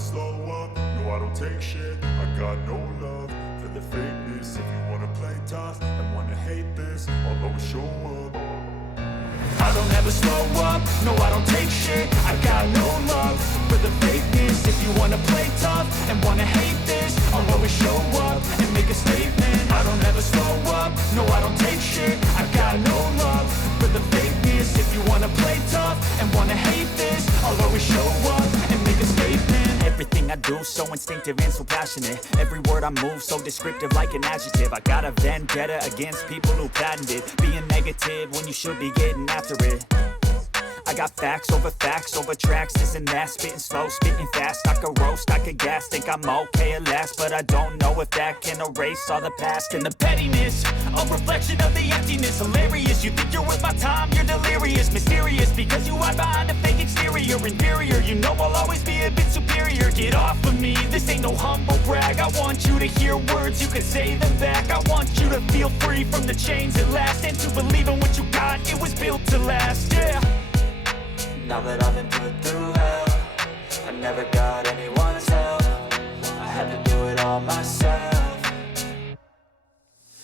slow up, no I don't take shit. I got no love for the fakeness. If you wanna play tough and wanna hate this, I'll always show up. I don't ever slow up, no I don't take shit. I got no love for the fakeness. If you wanna play tough and wanna hate this, I'll always show up and make a statement. I don't ever slow up, no I don't take shit. I got no love for the fakeness. If you wanna play tough and wanna hate this, I'll always show up and make a statement. Everything I do so instinctive and so passionate. Every word I move so descriptive like an adjective. I got a vendetta against people who patented being negative when you should be getting after it. I got facts over tracks, this and that. Spitting slow, spitting fast. I could roast, I could gas. Think I'm okay at last, but I don't know if that can erase all the past. And the pettiness, a reflection of the emptiness. Hilarious, you think you're worth my time, you're delirious. Mysterious, because you hide behind a fake exterior. Inferior, you know I'll always be a bit superior. Get off of me, this ain't no humble brag. I want you to hear words, you can say them back. I want you to feel free from the chains at last, and to believe in what you got, it was built to last, yeah. Now that I've been put through hell, I never got anyone's help. I had to do it all myself.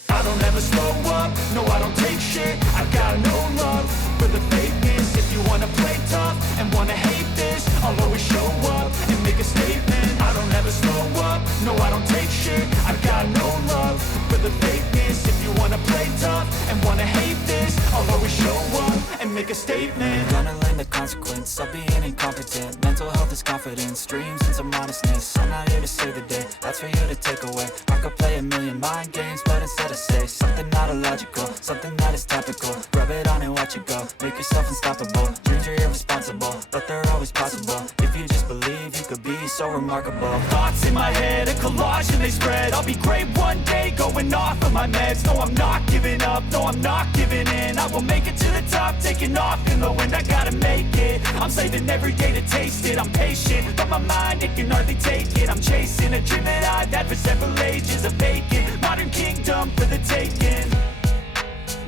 I don't ever slow up, no I don't take shit. I got no love for the fakeness. If you wanna play tough and wanna hate this, I'll always show up and make a statement. I don't ever slow up, no I don't take shit. I got no love for the fakeness. If you wanna play tough and wanna hate this, I'll always show up and make a statement. Gonna learn the consequence of being incompetent. Mental health is confidence, dreams and some modestness. I'm not here to save the day, that's for you to take away. I could play a million mind games, but instead I say something not illogical, something that is topical. Rub it on and watch it go, make yourself unstoppable. Dreams are irresponsible, but they're always possible. If you just believe, you could be so remarkable. Thoughts in my head, a collage and they spread. I'll be great one day, going off of my meds. No, I'm not giving up, no, I'm not giving in. I will make it to the top, taking off in the wind. I gotta make it, I'm saving every day to taste it. I'm patient, but my mind, it can hardly take it. I'm chasing a dream that I've had for several ages. A vacant, modern kingdom for the taking.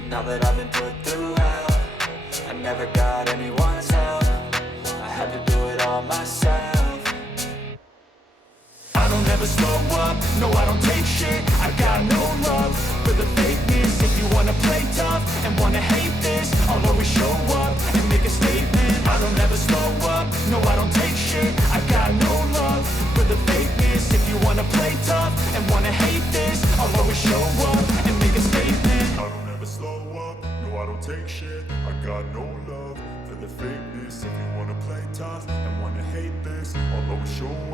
Now that I've been put through hell, I never got anyone's help. I had to do it all myself. I don't ever slow up, no I don't take shit. I got no love for the fakeness. If you wanna play tough and wanna hate this, I'll always show up and make a statement. I don't ever slow up, no I don't take shit. I got no love for the fakeness. If you wanna play tough and wanna hate this, I'll always show up and make a statement. I don't ever slow up, no I don't take shit. I got no love for the fakeness. If you wanna play tough and wanna hate this, I'll always show up